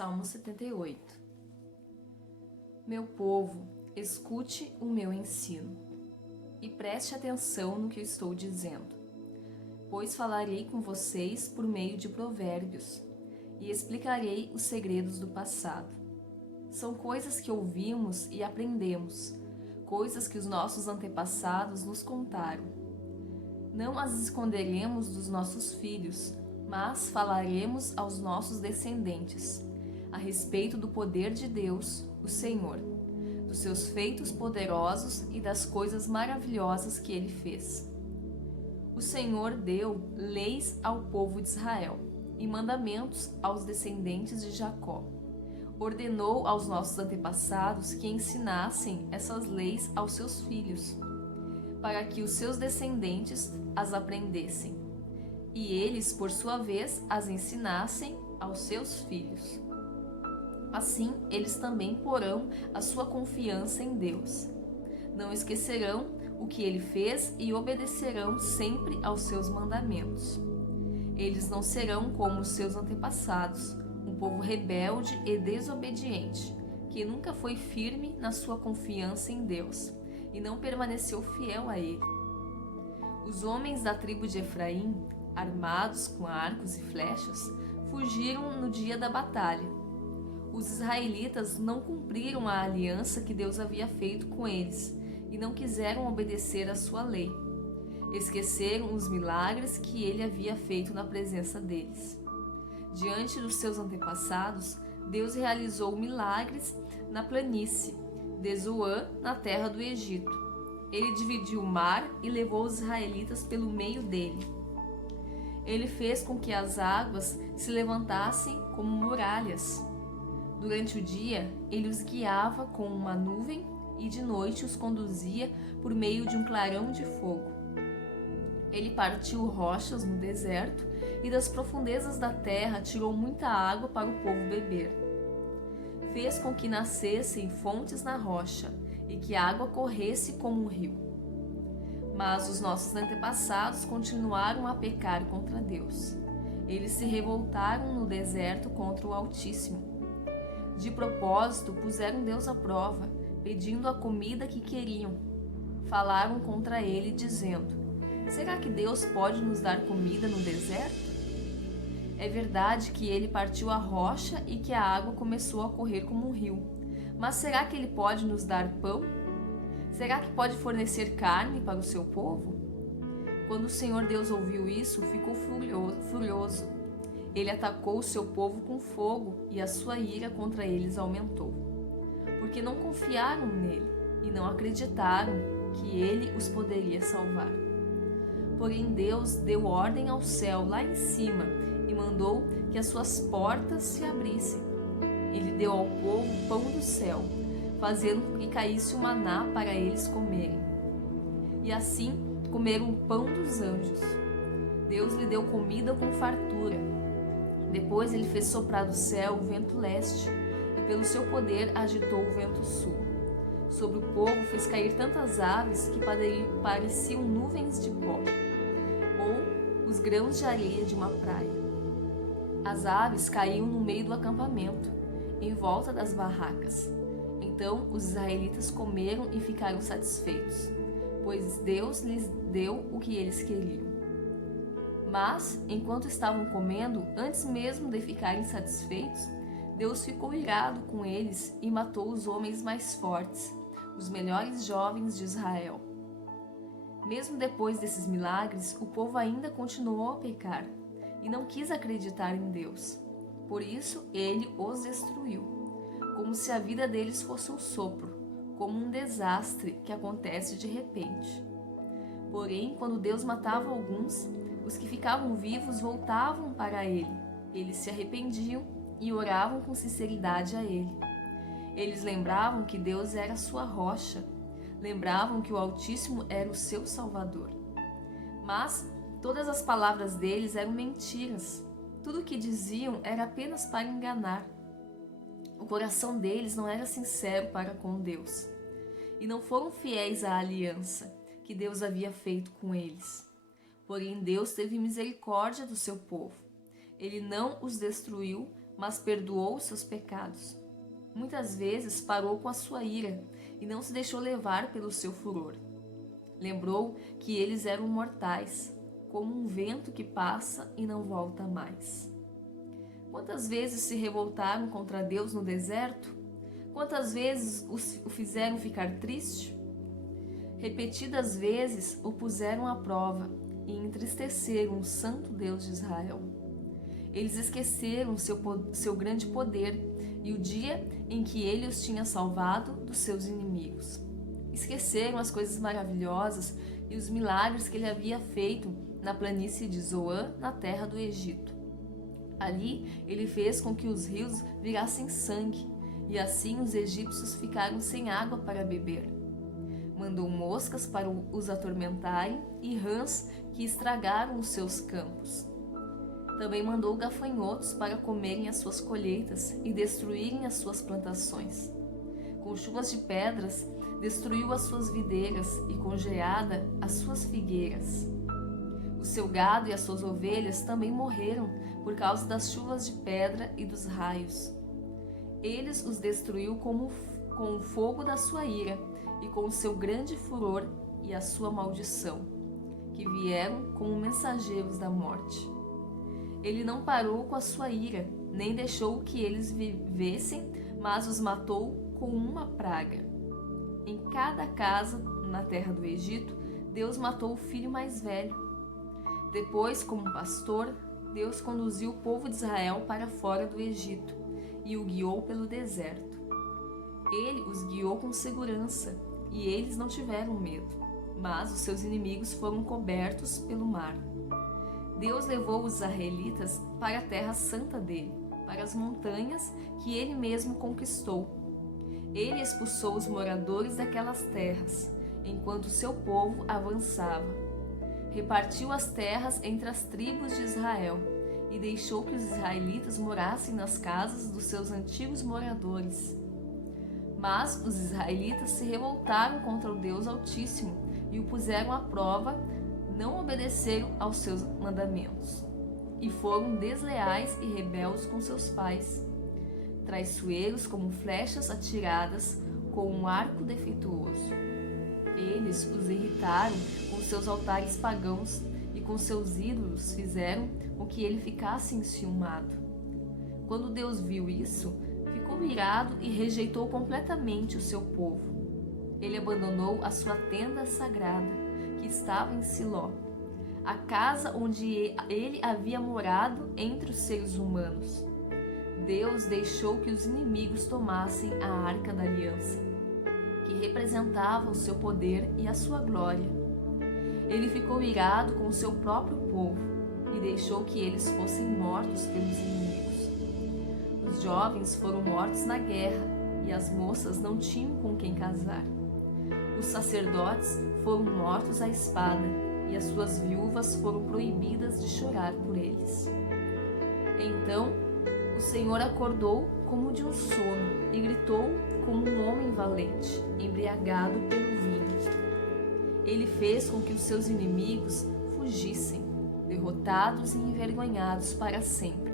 Salmo 78. Meu povo, escute o meu ensino e preste atenção no que eu estou dizendo, pois falarei com vocês por meio de provérbios e explicarei os segredos do passado. São coisas que ouvimos e aprendemos, coisas que os nossos antepassados nos contaram. Não as esconderemos dos nossos filhos, mas falaremos aos nossos descendentes a respeito do poder de Deus, o Senhor, dos seus feitos poderosos e das coisas maravilhosas que Ele fez. O Senhor deu leis ao povo de Israel e mandamentos aos descendentes de Jacó. Ordenou aos nossos antepassados que ensinassem essas leis aos seus filhos, para que os seus descendentes as aprendessem, e eles, por sua vez, as ensinassem aos seus filhos. Assim, eles também porão a sua confiança em Deus. Não esquecerão o que Ele fez e obedecerão sempre aos seus mandamentos. Eles não serão como os seus antepassados, um povo rebelde e desobediente, que nunca foi firme na sua confiança em Deus e não permaneceu fiel a Ele. Os homens da tribo de Efraim, armados com arcos e flechas, fugiram no dia da batalha. Os israelitas não cumpriram a aliança que Deus havia feito com eles e não quiseram obedecer à sua lei. Esqueceram os milagres que Ele havia feito na presença deles. Diante dos seus antepassados, Deus realizou milagres na planície de Zoan, na terra do Egito. Ele dividiu o mar e levou os israelitas pelo meio dele. Ele fez com que as águas se levantassem como muralhas. Durante o dia, ele os guiava com uma nuvem e de noite os conduzia por meio de um clarão de fogo. Ele partiu rochas no deserto e das profundezas da terra tirou muita água para o povo beber. Fez com que nascessem fontes na rocha e que a água corresse como um rio. Mas os nossos antepassados continuaram a pecar contra Deus. Eles se revoltaram no deserto contra o Altíssimo. De propósito, puseram Deus à prova, pedindo a comida que queriam. Falaram contra ele, dizendo: será que Deus pode nos dar comida no deserto? É verdade que ele partiu a rocha e que a água começou a correr como um rio. Mas será que ele pode nos dar pão? Será que pode fornecer carne para o seu povo? Quando o Senhor Deus ouviu isso, ficou furioso. Ele atacou o seu povo com fogo e a sua ira contra eles aumentou, porque não confiaram nele e não acreditaram que ele os poderia salvar. Porém, Deus deu ordem ao céu lá em cima e mandou que as suas portas se abrissem. Ele deu ao povo pão do céu, fazendo com que caísse o maná para eles comerem. E assim comeram o pão dos anjos. Deus lhe deu comida com fartura. Depois ele fez soprar do céu o vento leste, e pelo seu poder agitou o vento sul. Sobre o povo fez cair tantas aves que pareciam nuvens de pó, ou os grãos de areia de uma praia. As aves caíam no meio do acampamento, em volta das barracas. Então os israelitas comeram e ficaram satisfeitos, pois Deus lhes deu o que eles queriam. Mas, enquanto estavam comendo, antes mesmo de ficarem satisfeitos, Deus ficou irado com eles e matou os homens mais fortes, os melhores jovens de Israel. Mesmo depois desses milagres, o povo ainda continuou a pecar e não quis acreditar em Deus. Por isso, ele os destruiu, como se a vida deles fosse um sopro, como um desastre que acontece de repente. Porém, quando Deus matava alguns, os que ficavam vivos voltavam para ele. Eles se arrependiam e oravam com sinceridade a ele. Eles lembravam que Deus era sua rocha, lembravam que o Altíssimo era o seu Salvador. Mas todas as palavras deles eram mentiras. Tudo o que diziam era apenas para enganar. O coração deles não era sincero para com Deus, e não foram fiéis à aliança que Deus havia feito com eles. Porém, Deus teve misericórdia do seu povo. Ele não os destruiu, mas perdoou os seus pecados. Muitas vezes parou com a sua ira e não se deixou levar pelo seu furor. Lembrou que eles eram mortais, como um vento que passa e não volta mais. Quantas vezes se revoltaram contra Deus no deserto? Quantas vezes o fizeram ficar triste? Repetidas vezes o puseram à prova e entristeceram o santo Deus de Israel. Eles esqueceram seu grande poder e o dia em que ele os tinha salvado dos seus inimigos. Esqueceram as coisas maravilhosas e os milagres que ele havia feito na planície de Zoan, na terra do Egito. Ali ele fez com que os rios virassem sangue, e assim os egípcios ficaram sem água para beber. Mandou moscas para os atormentarem e rãs que estragaram os seus campos. Também mandou gafanhotos para comerem as suas colheitas e destruírem as suas plantações. Com chuvas de pedras, destruiu as suas videiras e com geada as suas figueiras. O seu gado e as suas ovelhas também morreram por causa das chuvas de pedra e dos raios. Eles os destruiu com o fogo da sua ira e com o seu grande furor e a sua maldição, que vieram como mensageiros da morte. Ele não parou com a sua ira, nem deixou que eles vivessem, mas os matou com uma praga. Em cada casa na terra do Egito, Deus matou o filho mais velho. Depois, como pastor, Deus conduziu o povo de Israel para fora do Egito e o guiou pelo deserto. Ele os guiou com segurança e eles não tiveram medo, mas os seus inimigos foram cobertos pelo mar. Deus levou os israelitas para a terra santa dele, para as montanhas que ele mesmo conquistou. Ele expulsou os moradores daquelas terras, enquanto o seu povo avançava. Repartiu as terras entre as tribos de Israel e deixou que os israelitas morassem nas casas dos seus antigos moradores. Mas os israelitas se revoltaram contra o Deus Altíssimo e o puseram à prova, não obedeceram aos seus mandamentos e foram desleais e rebeldes com seus pais, traiçoeiros como flechas atiradas com um arco defeituoso. Eles os irritaram com seus altares pagãos e com seus ídolos fizeram com que ele ficasse enciumado. Quando Deus viu isso, ficou irado e rejeitou completamente o seu povo. Ele abandonou a sua tenda sagrada, que estava em Siló, a casa onde ele havia morado entre os seres humanos. Deus deixou que os inimigos tomassem a arca da aliança, que representava o seu poder e a sua glória. Ele ficou irado com o seu próprio povo e deixou que eles fossem mortos pelos inimigos. Os jovens foram mortos na guerra e as moças não tinham com quem casar. Os sacerdotes foram mortos à espada e as suas viúvas foram proibidas de chorar por eles. Então o Senhor acordou como de um sono e gritou como um homem valente, embriagado pelo vinho. Ele fez com que os seus inimigos fugissem, derrotados e envergonhados para sempre.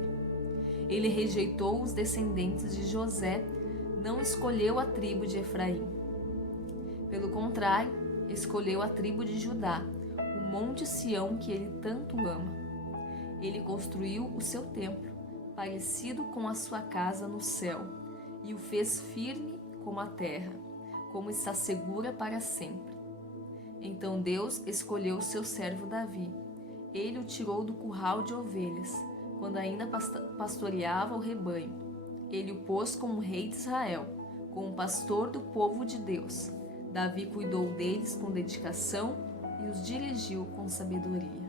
Ele rejeitou os descendentes de José, não escolheu a tribo de Efraim. Pelo contrário, escolheu a tribo de Judá, o monte Sião que ele tanto ama. Ele construiu o seu templo, parecido com a sua casa no céu, e o fez firme como a terra, como está segura para sempre. Então Deus escolheu o seu servo Davi. Ele o tirou do curral de ovelhas, quando ainda pastoreava o rebanho. Ele o pôs como rei de Israel, como pastor do povo de Deus. Davi cuidou deles com dedicação e os dirigiu com sabedoria.